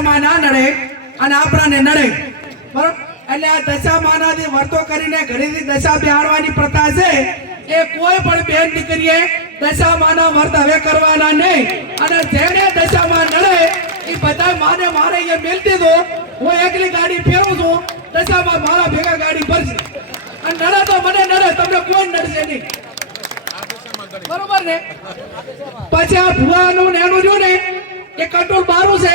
દશામાં ના નડે અને આપણાને નડે. બરોબર? એટલે આ દશામાનાથી વર્તો કરીને ઘરેથી દશા બેહાડવાની પ્રથા છે, એ કોઈ પણ બેન દીકરીએ દશામાના વર્ત હવે કરવાના નહીં. અને જેને દશામાં નડે, એ બધા માને મારે અહીંયા મેલ દીધો હું એકલી ગાડી ફેરવું છું, દશામાં મારા ભેગા ગાડી ભરશે. અને નડે તો મને નડે, તમને કોઈ નડશે નહીં. બરોબર ને? પછી આ ભુવાનું ને રહ્યું ને, એ કંટ્રોલ મારું છે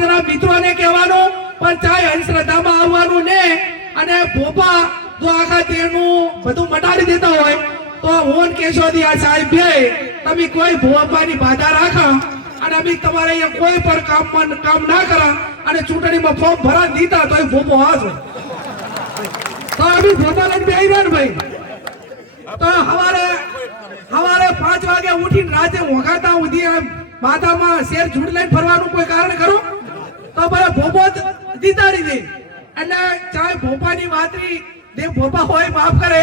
જણા મિત્રોને કહેવાનું, પણ અંધશ્રદ્ધામાં આવવાનું ને. અને ભોપા, જો આખા તેનું બધું મટાડી દેતા હોય, તો હું કેશોદી આ સાહેબ બે તમે કોઈ ભોપાની બાધા રાખા અને અમે તમારે અહીંયા કોઈ પણ કામ કામ ના કરા અને ચૂંટણીમાં ફોર્મ ભરા દીધા તો એ ભોપો હાજો તો અમે ભોપા લઈને બેહી રહ્યા ભાઈ. તો હવારે હવારે પાંચ વાગે ઉઠીને રાતે વગાડતા સુધી એમ માથામાં શેર ઝૂંટ લઈને ફરવાનું કોઈ કારણ ખરું? જીતાડી દે એટલે ચાહે ભોપાની વાતરી, જે ભોપા હોય માફ કરે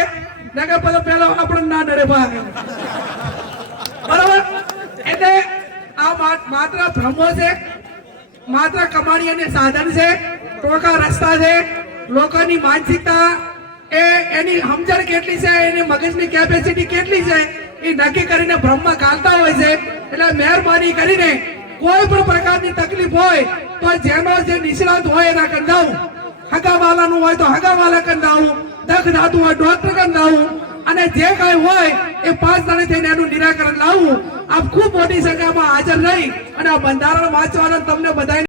ને કે પેલો પેલો આપણે ના ડરે ભાગ. બરાબર? એટલે આ માત્ર ભ્રમો છે, માત્ર કમાણી અને સાધન છે ટોકા રસ્તા છે, લોકોની માનસિકતા, એ, એની સમજણ કેટલી છે, એની મગજની કેપેસિટી કેટલી છે, એ નક્કી કરીને ભ્રમમાં ગાલતા હોય છે. એટલે મહેરબાની કરીને કોઈ પણ પ્રકારની તકલીફ હોય તો જેનો જે નિષ્ણાત હોય એના કંદાવું હગાવાલાનું હોય તો હગાવાલા કંદાવું દખ ધાતુ હોય ડોક્ટર કંદાવું અને જે કાંઈ હોય એ પાંચ દાડે થઈને એનું નિરાકરણ લાવવું. આપ ખૂબ મોટી સંખ્યામાં હાજર રહી અને આ બંધારણ વાંચવાનો તમને બધાને